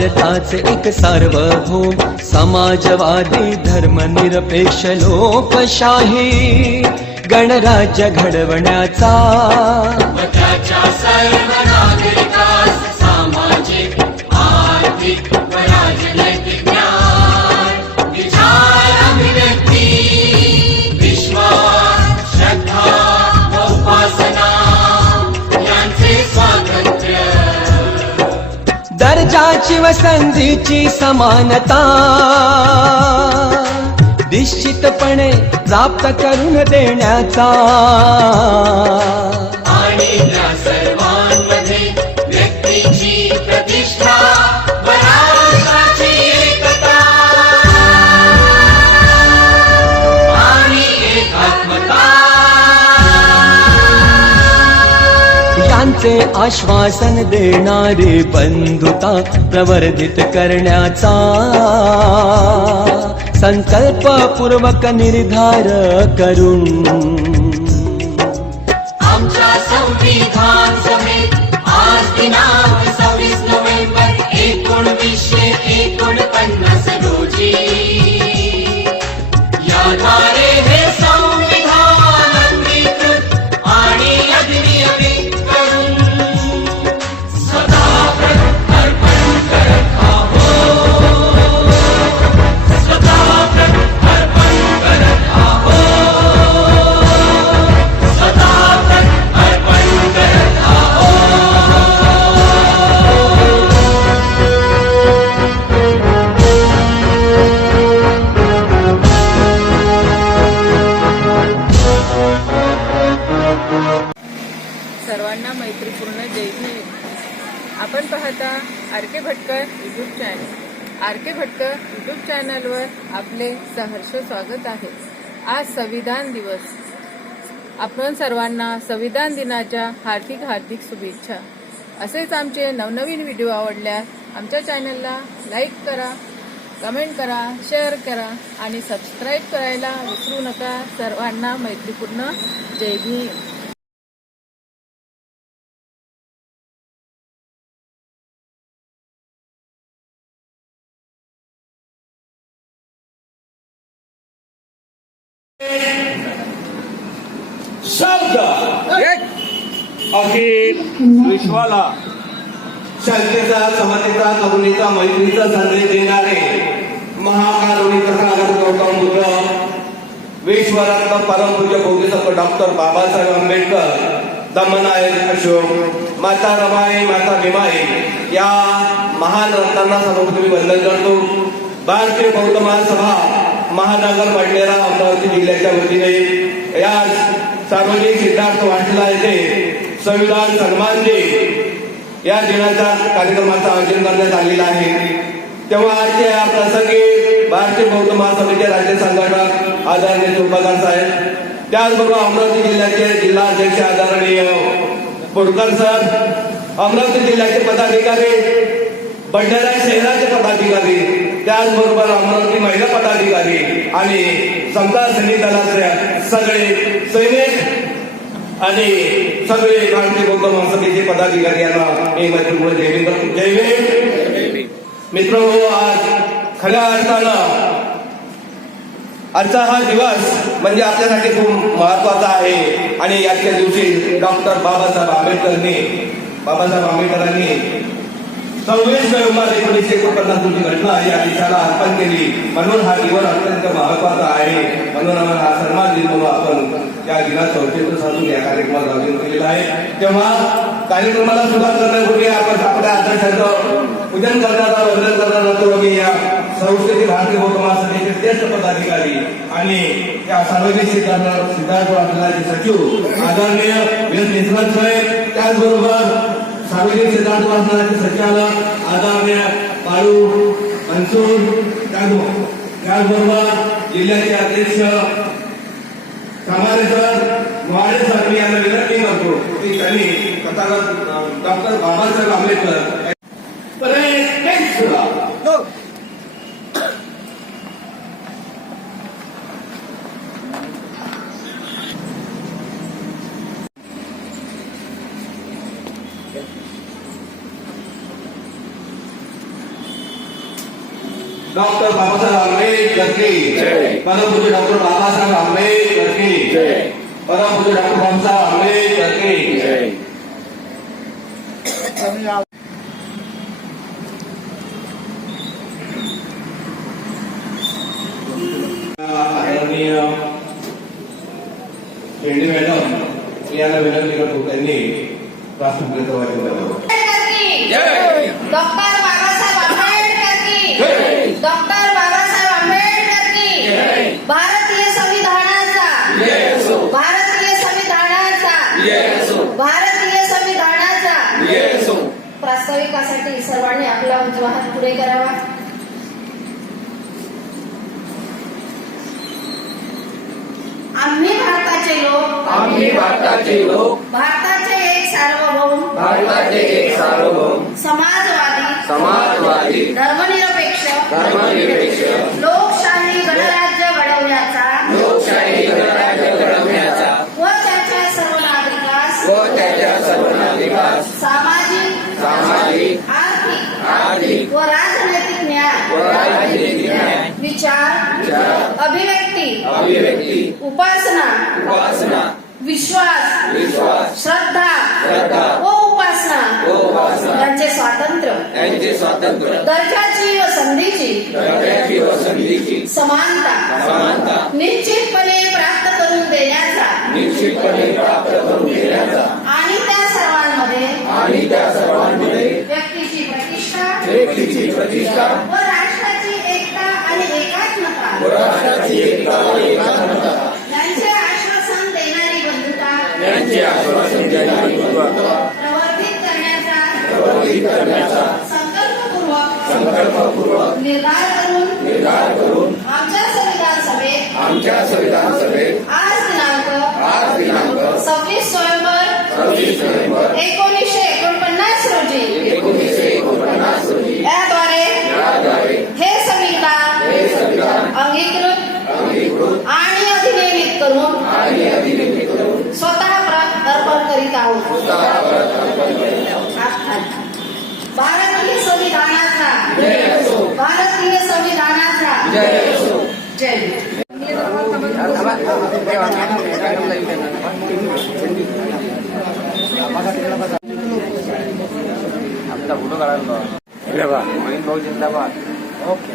भारताचे एक सार्वभौम समाजवादी धर्मनिरपेक्ष लोकशाही गणराज्य घडवण्याचा त्याच्या सर्व नागरिकास सामाजिक आर्थिक व राजनैतिक न्याय विचार अभिव्यक्ती विश्वास श्रद्धा व उपासना यांचे स्वातंत्र्य दर्जाची व संधीची समानता निश्चितपणे प्राप्त करून देण्याचा आणि त्या सर्वांमध्ये व्यक्तीची प्रतिष्ठा व राष्ट्राची एकता आणि एकात्मता यांचे आश्वासन देणारी बंधुता प्रवर्धित करण्याचा संकल्पपूर्वक निर्धार करून आमच्या संविधान सभेत आज दिनांक 26 नोव्हेंबर 1949 रोजी याद्वारे हे संविधान अंगीकृत आणि अधिनियमित करून सदा अर्पण करत आहोत सदा अर्पण करत आहोत सदा अर्पण करत आहोत सर्वांना मैत्रीपूर्ण जय भीम. आपण पाहता आर के भटकर यूट्यूब चॅनल. आर के भटकर यूट्यूब चॅनलवर आपले सहर्ष स्वागत आहे. आज संविधान दिवस. आपण सर्वांना संविधान दिनाच्या हार्दिक हार्दिक शुभेच्छा. असेच आमचे नवनवीन व्हिडिओ आवडल्यास आमच्या चॅनलला लाईक करा, कमेंट करा, शेअर करा आणि सबस्क्राईब करायला विसरू नका. सर्वांना मैत्रीपूर्ण जय भीम. शब्द अखिल विश्वाला शांतीचा, समतेचा, करुणेचा, मैत्रीचा संदेश देणारे महाकारुणी तथागत गौतम बुद्ध, विश्वरत्न परमपूज्य बोधिसत्व डॉक्टर बाबासाहेब आंबेडकर, दमनायक अशोक, माता रमाई, माता भीमाई या महान रत्नांना सर्वप्रथम वंदन करतो. भारतीय बौद्ध महासभा महानगर बडनेरा अमरावती जिल्ह्याच्या वतीने या सार्वजनिक सिद्धार्थ वाटला येथे संविधान सन्मान डे या दिनाच्या कार्यक्रमाचं आयोजन करण्यात आलेलं आहे. तेव्हा आजच्या या प्रसंगी भारतीय बौद्ध महासभेचे राज्य संघटक आदरणीय चोपदार साहेब, त्याचबरोबर अमरावती जिल्ह्याचे जिल्हा अध्यक्ष आदरणीय बोरकर सर, अमरावती जिल्ह्याचे पदाधिकारी, बडनेरा शहराचे पदाधिकारी, त्याचबरोबर अमरावती महिला पदाधिकारी आणि समता सैनिक दलाचे सगळे सैनिक आणि सगळे भारतीय बौद्ध महासभेचे पदाधिकारी यांना मी मैत्रीपूर्ण जय भीम करतो. जय भीम. मित्रांनो, आज खऱ्या अर्थानं आजचा हा दिवस म्हणजे आपल्यासाठी खूप महत्वाचा आहे आणि याच्या दिवशी डॉक्टर बाबासाहेब आंबेडकरांनी 26 नोव्हेंबर 1949 रोजी घटना या देशाला अर्पण केली. म्हणून हा दिवस अत्यंत महत्वाचा आहे. म्हणून आम्हाला हा सन्मान दिन म्हणून आपण या दिनात औचित्य साधून या कार्यक्रमात आयोजन केलेला आहे. तेव्हा कार्यक्रमाला सुरुवात करण्यापूर्वी आपण आपल्या आदर्शांचं पूजन करण्याचा वंदन करण्यानंतर या संस्कृती भारतीय बौद्ध महासभेचे ज्येष्ठ पदाधिकारी आणि या सार्वजनिक सिद्धार्थ वाटण्याचे सचिव आदरणीय निष्णात साहेब, त्याचबरोबर सार्वजनिक सिद्धांत वाचनाचे संचालक आदरणीय काळू मनसूर, त्याचबरोबर जिल्ह्याचे अध्यक्ष समारे सर, मोहाडे सर, मी यांना विनंती करतो की त्यांनी तथागत डॉक्टर बाबासाहेब आंबेडकर डॉक्टर बाबासाहेब आंबेडकर की परमपूज्य डॉक्टर बाबासाहेब आंबेडकर की परमपूज्य डॉक्टर बाबासाहेब आंबेडकर की आदरणीय शेंडे मॅडम यांना विनंती करतो त्यांनी राष्ट्रपतीचं वाचन करावं. डॉक्टर बाबासाहेब आंबेडकर की डॉक्टर बाबासाहेब आंबेडकर की भारतीय संविधानाचा भारतीय संविधानाचा भारतीय संविधानाचा प्रास्ताविकासाठी सर्वांनी आपला उजवा हात पुढे करावा. आम्ही भारताचे लोक भारताचे एक सार्वभौम समाजवादी धर्मनिरपेक्ष लोकशाही गणराज्य घडवण्याचा व त्याच्या सर्व नागरिकास सामाजिक आर्थिक व राजनैतिक न्याय विचार अभिव्यक्ती उपासना विश्वास श्रद्धा व उपासना यांचे स्वातंत्र्य दर्जाची व संधीची समानता निश्चितपणे प्राप्त करून देण्याचा आणि त्या सर्वांमध्ये व्यक्तीची प्रतिष्ठा व राष्ट्राची एकता आणि एकात्मता यांचे आश्वासन देणारी बंधुता प्रवर्धित करण्याचा संकल्पपूर्वक निर्धार करून आमच्या संविधान सभेत आज दिनांक 26 नोव्हेंबर 1949 रोजी याद्वारे हे संविधान अंगीकृत आणि अधिनियमित करून स्वतः अर्पण करीत आहोत. भारतीय संविधानाचा जय आमचा फोटो काढायला जिंदाबाद. ओके.